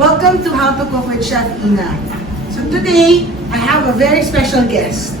Welcome to How to Cook with Chef Ina. So today, I have a very special guest.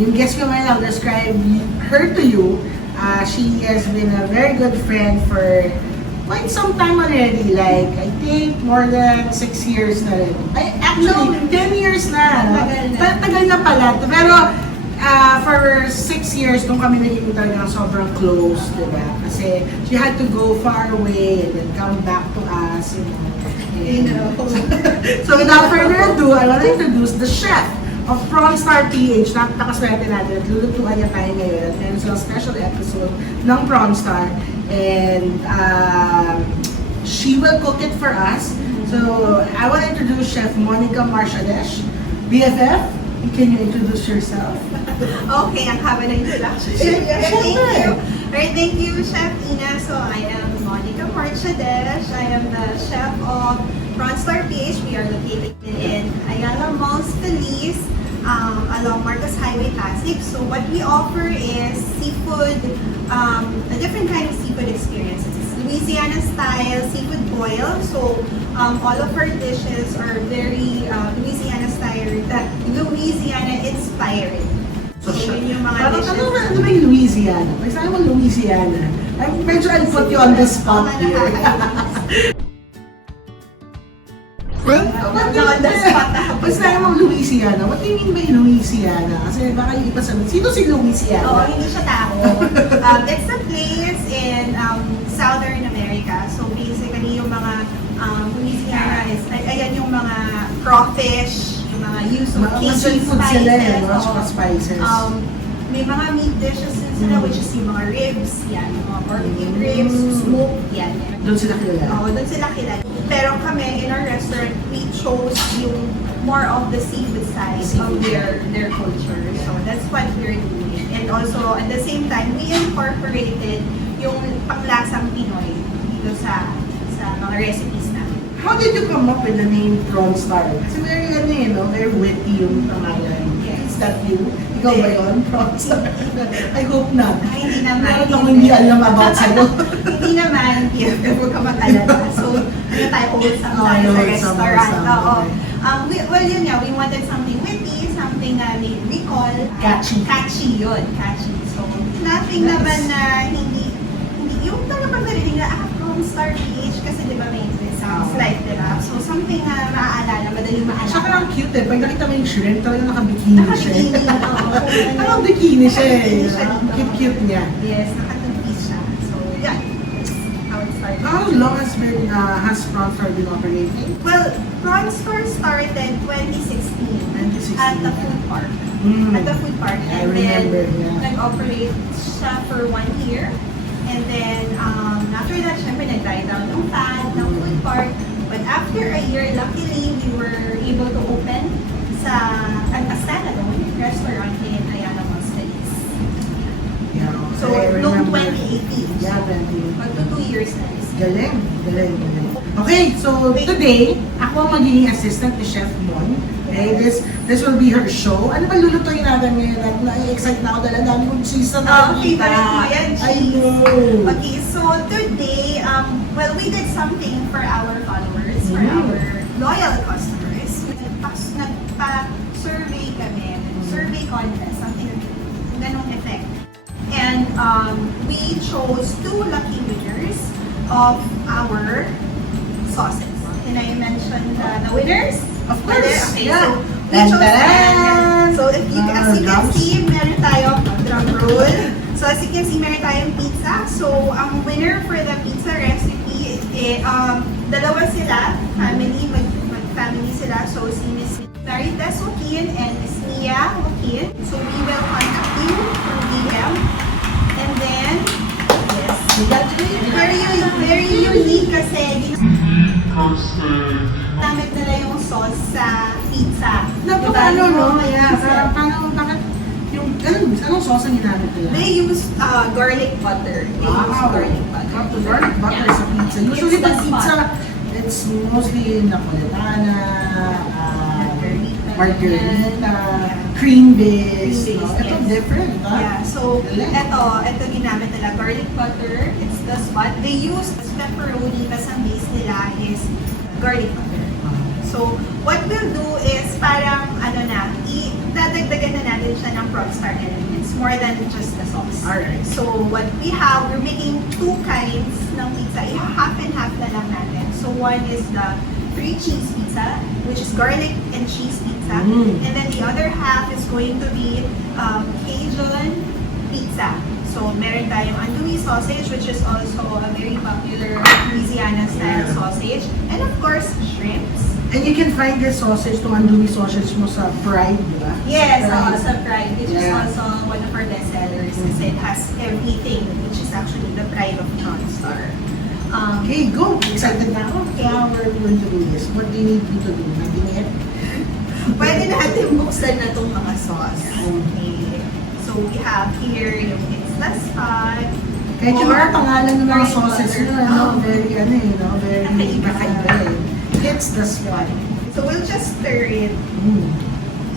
Yung guest ko ngayon, I'll describe her to you. She has been a very good friend for quite some time already. Like, I think more than 6 years na rin. Actually, 10 years na. Tagal na pala. Pero, for 6 years, nung kami naging talaga sobrang close, diba? Kasi she had to go far away and then come back to us, you know. So without further ado, I want to introduce the chef of Prawn Star PH. Napakaswerte natin at lulutuan niya tayo ngayon at meron silang special episode ng Prawn Star. And she will cook it for us. So I want to introduce Chef Monica Marciales, BFF. Can you introduce yourself? Okay, ang haba ng introduction. Thank you. Alright, thank you, Chef Ina. So, I am Monica Marciales. I am the chef of Prawn Star PH. We are located in Ayala Malls, Feliz, along Marcos Highway, Pasig. So, what we offer is seafood, a different kind of seafood experience. It's Louisiana style seafood boil. So, all of our dishes are very Louisiana style, Louisiana inspired. So, yun yung mga dishes. Ano ba yung Louisiana? May sabi mo Louisiana. Medyo I'll put you on the spot here. On the spot. Pag sabi mo Louisiana, what do you mean by Louisiana? Kasi baka yung iba sabi, sino si Louisiana? Oo, hindi siya tao. It's a place in Southern America. So basically, yung mga Louisiana is, ayan yung mga crawfish, yung mga use of Cajun seafood spices. Sila, mga spices. May mga meat dishes din sila, which is yung mga ribs, yan, yung mga barbecue ribs, smoke, yan. Doon sila kilala? Oo, doon sila kilala. Pero kami, in our restaurant, we chose yung more of the seafood side of their culture. So that's what we're doing. And also, at the same time, we incorporated yung panglasang Pinoy dito sa mga recipes namin. How did you come up with the name PrawnStar? Kasi very witty yung pangalan. Yes. Is that you? Ikaw ba yun? PrawnStar? I hope not. Ay, hindi naman. Meron akong hindi alam about sa'yo. Hindi naman. Huwag ka mag-alala. So, tayo wholesome tayo sa restaurant. Oo. Well, yun nga, we wanted something witty, something na may recall. Catchy. Catchy yun. Catchy. So, nothing naman na hindi, yung talagang narinig na, PrawnStar PH kasi di ba may sounds like, di ba? So, something na maaalala, madaling maalala. Saka ang cute eh. Pag nakita mo yung shrimp, talagang nakabikini siya. Nakabikini, oo. Parang bikini siya eh. Nakabikini siya dito. Cute niya. Yes, nakatagpis siya. So, yeah. How it started. How long has PrawnStar been operating? Well, PrawnStar started 2016 at the food park. At the food park. I And remember, then, yeah. nag-operate siya for 1 year. And then, after that, syempre, nag-die down ng fad, ng food park. But after a year, luckily, we were able to open a standalone restaurant in Ayala Malls, Feliz. Yeah, So, I noong remember. 2018. Yeah, 2018. Magto 2 years na is. Galing. Okay, so today, ako ang magiging assistant ni Chef Mon. Okay, this will be her show. Ano ba lulutuin natin ngayon? At na-excite na ako dahil ang dami kong cheese na nakikita. Favorite mo yan, I cheese. know. Okay, so today, well, we did something for our followers, for our loyal customers. Nagpa-survey kami, survey contest, something ganong effect. And we chose 2 lucky winners of our sauces. Can I mention the winners? Of course. Okay, Yeah. so we chose Tan-tan! So if you, as you can see, meron tayong drum roll. So as you can see, meron tayong pizza. So ang winner for the pizza recipe, dalawa sila, mag-family sila. So si Miss Marites Joaquin and Miss Mia Joaquin. So we will contact you through DM. And then, yes, very unique kasi gamit nila yung sauce sa pizza. Napakano, no? Yeah, bakit anong sauce ang ginamit nila? They use garlic butter. They use garlic butter. Garlic butter sa pizza. Usually the pizza, it's mostly Napolitana, margarita, cream base. No? Ito Yes. different, ha? Yeah, so ito ginamit nila garlic butter. It's the spot. They use pepperoni, kasi ang base nila is garlic butter. So, what we'll do is parang, dadagdagan na natin siya ng PrawnStar elements more than just the sauce. Alright. So, what we have, we're making 2 kinds ng pizza. Half and half na lang natin. So, one is the 3 cheese pizza, which is garlic and cheese pizza. And then the other half is going to be Cajun pizza. So, meron tayong andouille sausage, which is also a very popular Louisiana-style sausage. And of course, shrimps. And you can find this sausage, itong andouille sausage mo sa Pride, di ba? Yes, Pride. sa Pride, which is also one of our best sellers. Kasi it has everything, which is actually the pride of PrawnStar. Okay, go! Excited na ako. How are we going to do this? What do you need me to do? Nag-init? Pwede natin buksan na itong mga sauce. Okay. So we have here yung pizza spot. Kahit yung mga pangalan ng mga Very sauces popular. nyo, very, very Kakaiba. kakaiba eh. Hits the spot. So we'll just stir it.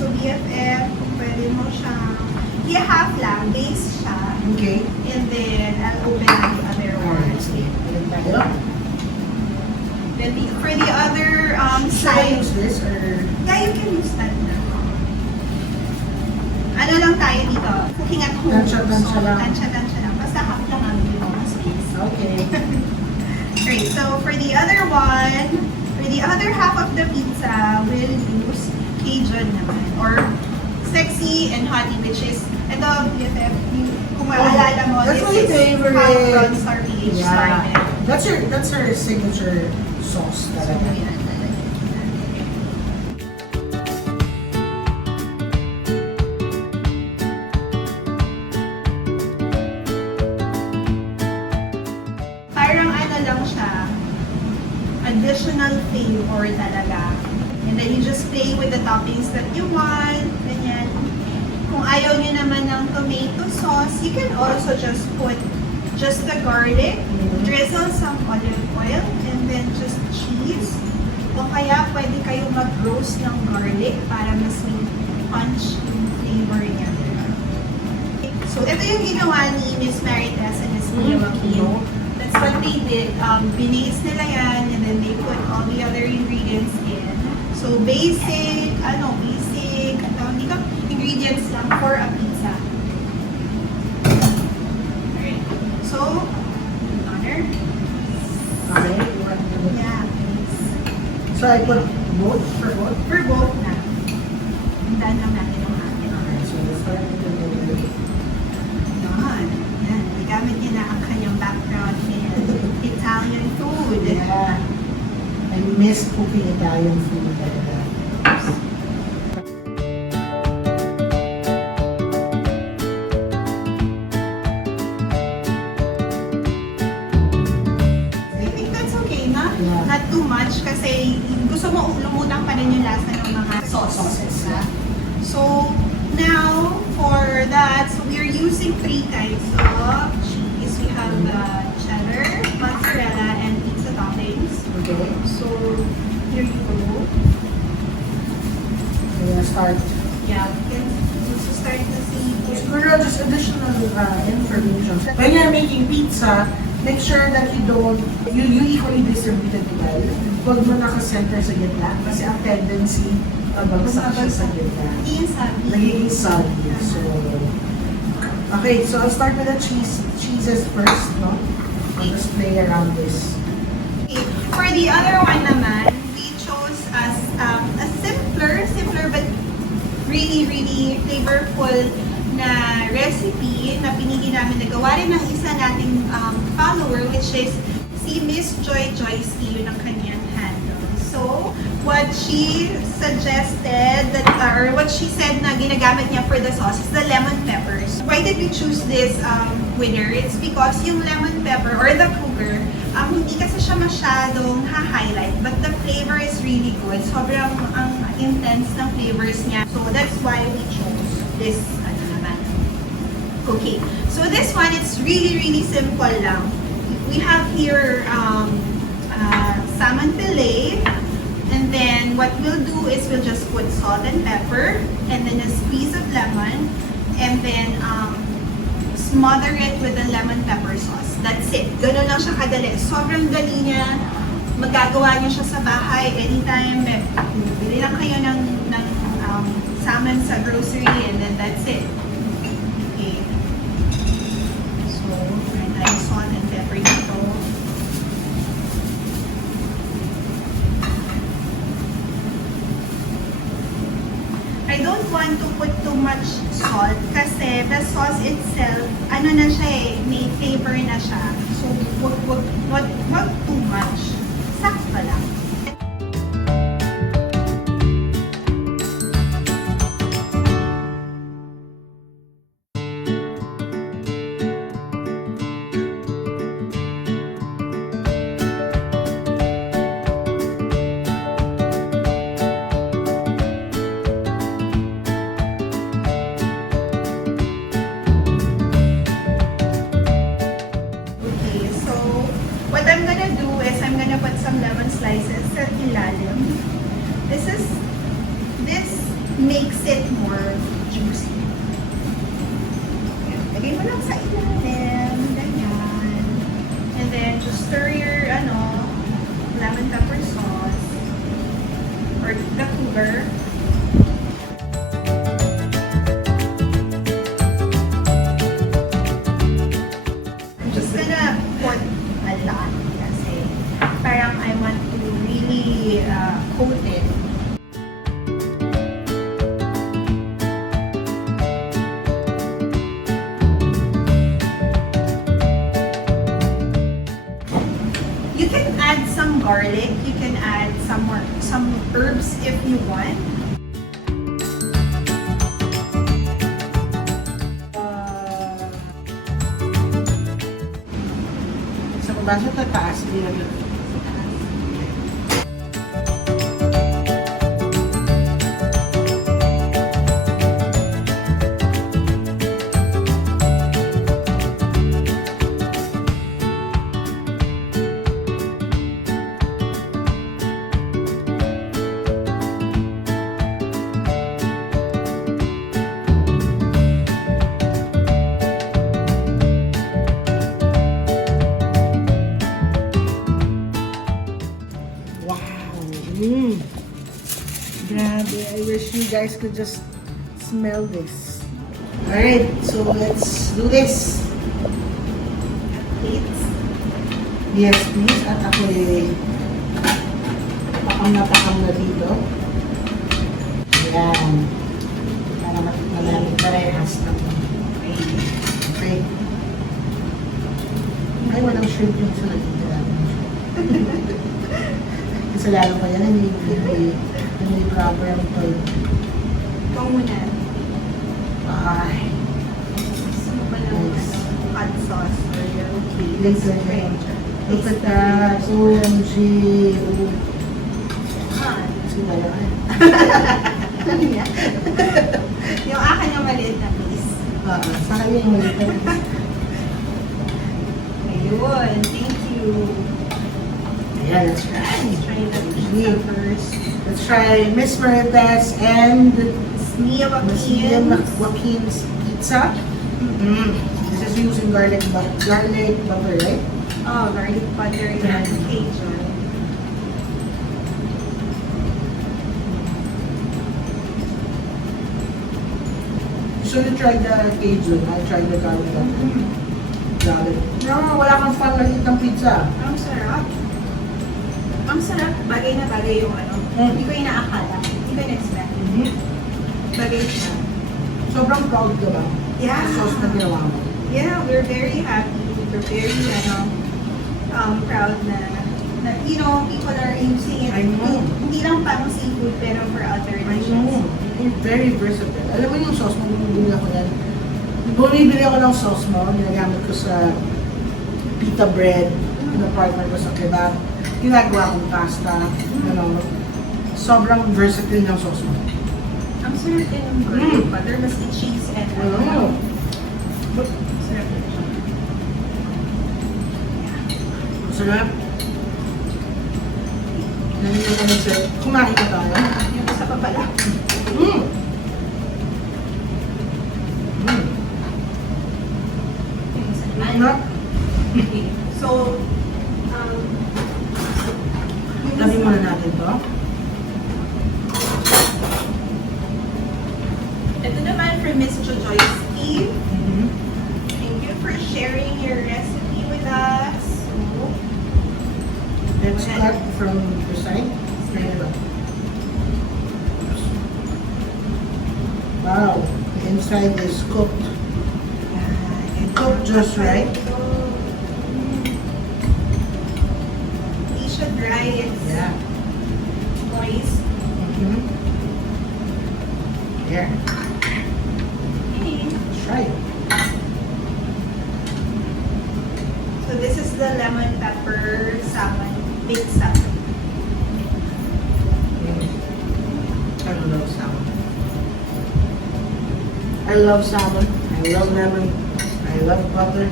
So BFF, kung pwede mo siyang i-half lang, base siya. Okay. And then I'll open the other one. Alright, sige. Ayan tayo. Then for the other Should I side, use this or? yeah, you can use that na. Ano lang tayo dito? Cooking at home. Tansya lang. Tansya lang. Basta half lang ang yung space. Okay. Great. So for the other one, for the other half of the pizza, we'll use Cajun naman. Or Sexy&Hottie, which is, ito, BFF, kung maalala mo, That's my this is favorite. how Prawn Star PH started. That's her signature sauce So, talaga. yan. Parang ano lang siya, additional flavor talaga. And then you just play with the toppings that you want. Ganyan. Kung ayaw nyo naman ng tomato sauce, you can also just put just the garlic, drizzle some olive oil, and then just cheese. O kaya pwede kayo mag-roast ng garlic para mas may punch yung flavor niya. So ito yung ginawa ni Miss Marites and Miss Mia Joaquin. That's what they did. Binaze nila yan, and then they put all the other ingredients in. So basic ingredients lang for a pizza. Alright. So, honor. Okay. Yeah. So I put both for both? For both na. Hintahan lang natin ang atin. Alright, so let's start with the garlic. Yan. Yan. Gamit niya na ang kanyang background in Italian food. Yeah. I miss cooking Italian food talaga. I think that's okay na. Yeah. Not too much kasi gusto mo lumutang pa rin yung lasa ng mga sauces. So, now for that, so we're using 3 types of cheese. We have the cheddar, mozzarella, and pizza toppings. Okay. So, here you go. We're gonna start. Yeah, we can also start to see. Siguro just additional information. When you're making pizza, make sure that you equally distribute it well. Huwag mo naka-center sa gitna kasi ang tendency babagsak siya sa gitna. Nagiging soggy. So, okay, so I'll start with the cheeses first, no? I'll just play around this. Okay. For the other one naman, we chose as a simpler but really flavorful na recipe na pinili namin na gawa rin ng isa nating follower, which is si Miss Joy Joyce, yun ang kanyang handle. So, what she suggested, or what she said na ginagamit niya for the sauce is the lemon peppers. Why did we choose this winner? It's because yung lemon pepper or the Cougar, hindi kasi siya masyadong ha-highlight, but the flavor is really good. Sobrang ang intense ng flavors niya. So, that's why we chose this Okay, so this one, it's really simple lang. We have here salmon fillet, and then what we'll do is we'll just put salt and pepper, and then a squeeze of lemon, and then smother it with the lemon pepper sauce. That's it. Ganun lang siya kadali. Sobrang dali niya magagawa niyo siya sa bahay anytime. Bili lang kayo ng salmon sa grocery and then that's it. Okay. So, meron tayong salt and pepper dito. I don't want to put too much salt kasi the sauce itself, ano na siya eh, may flavor na siya. So, wag too much. Sakto lang. What I'm gonna do is I'm gonna put some lemon slices sa ilalim. This makes it more juicy. Lagay mo lang sa ilalim, ganyan. And then just stir your lemon pepper sauce or the Cougar. I'm just gonna put a lot kasi parang I want to really coat it. You can add some garlic, you can add some herbs if you want. Basta tataas din ang Grabe, I wish you guys could just smell this. Alright, so let's do this. Plates. Yes, please. At ako pakam na dito. Ayan. Para makita namin parehas ng okay. Ay, walang shrimp yung sa nagkita namin. Kasi lalo pa yan, hindi proper ang toy. Ikaw muna. Ay. Gusto mo ba ng hot sauce or you're okay? Later na yun. Look at that. OMG. Kasi wala ka. Ano yan? Yung akin yung maliit na piece. Sa kanya yung maliit na piece. Ayun, thank you. Ayan, let's try. Let's try the pizza first. Let's try Miss Marita's and Mia Joaquin's pizza. This is using garlic butter, right? Oh, garlic butter and Cajun. So you tried the Cajun, I tried the garlic butter. Garlic. No, wala kang fan maliit ng pizza. Ang sarap. Ang sarap. Bagay na bagay yung Hindi ko inaakala. Hindi ko in-expect. Bagay siya. Sobrang proud ka ba? Yeah. Sa sauce na ginawa mo. Yeah, we're very happy. We're very, proud na people are using it. I know. Hindi lang parang seafood, pero for other I dishes. know. It's very versatile. Alam mo yung sauce mo, bumibili ako yan. Bumibili ako ng sauce mo, ginagamit ko sa pita bread, partner ko sa kebab. Ginagawa kong pasta, sobrang versatile ng sauce mo. Ang sarap din ng garlic butter, mas cheese and sarap din siya. Sarap. Nangyayari ka sir. Kumain ka tayo. Yung isa pa pala. Sarap. So, Tabi muna natin to. Ito naman for Miss Jojoyski. Mhm. Thank you for sharing your recipe with us. So, Let's start from the side. Straight it up. Wow, the inside is cooked. Cooked just right. You should dry it Yeah. twice. Mhm. Yeah. Okay. Let's try it. So this is the lemon pepper salmon, baked salmon. I love salmon. I love salmon. I love lemon. I love butter.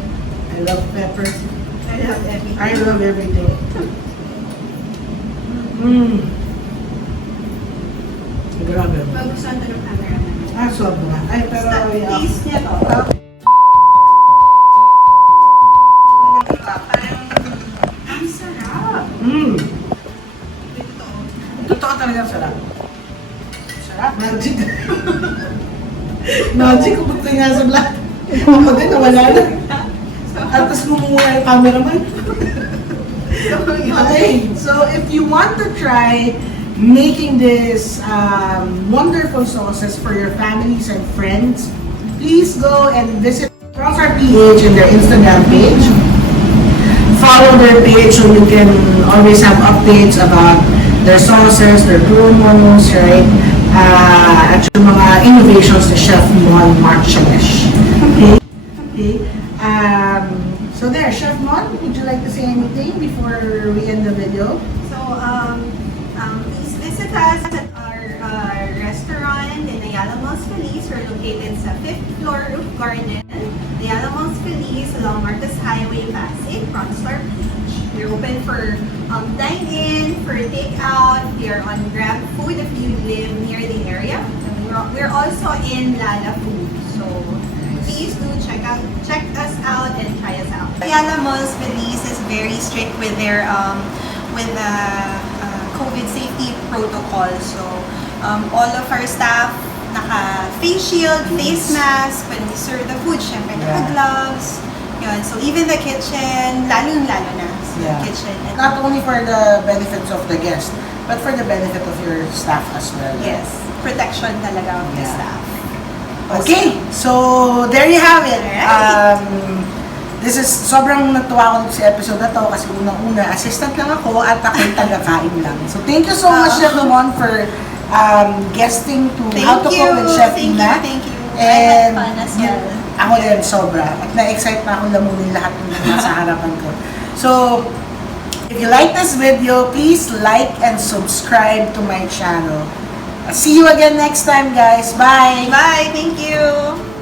I love pepper. I love everything. I love everything. Mmm. Grabe. Magustuhan to ng cameraman. Ah, sobra. Ay, pero Basta taste niya to. Parang, ang sarap. Mmm. Ito. Totoo talaga sarap. Sarap. Magic. Magic kung ba't nga sa vlog. Ako din, nawala na. At tapos mumura yung cameraman. Okay, so if you want to try making this wonderful sauces for your families and friends, please go and visit PrawnStar PH in their Instagram page. Follow their page so you can always have updates about their sauces, their promos, right? At yung mga innovations ni Chef Mon Marcheles. Okay? Okay. So there, Chef Mon, would you like to say anything before we end the video? So, please visit us at our restaurant in Ayala Malls Feliz. We're located sa 5th floor roof garden, Ayala Malls Feliz, along Marcos Highway, Pasig, Prawn Star PH. We're open for dine-in, for take-out. We are on Grab Food if you live near the area. And we're also in Lala Food. So, please do check us out and try us out. Ayala Malls Feliz is very strict with their COVID safety protocol. So all of our staff naka face shield, face mask when we serve the food. Syempre naka gloves. Yun. So even the kitchen, lalo na sa kitchen. And Not only for the benefits of the guest, but for the benefit of your staff as well. yes, protection talaga of the Yeah. staff. Okay, so there you have it. Alright. This is, sobrang natuwa ko sa episode na to kasi unang-una, assistant lang ako at ako'y taga-kain lang. So thank you so much, Chef Mon, for guesting to How to Cook with Chef Ina. Thank you. And I had fun as yun, well. ako din, sobra. At na-excite na ako lamunin lahat ng nasa harapan ko. So, if you like this video, please like and subscribe to my channel. See you again next time, guys. Bye! Bye. Thank you.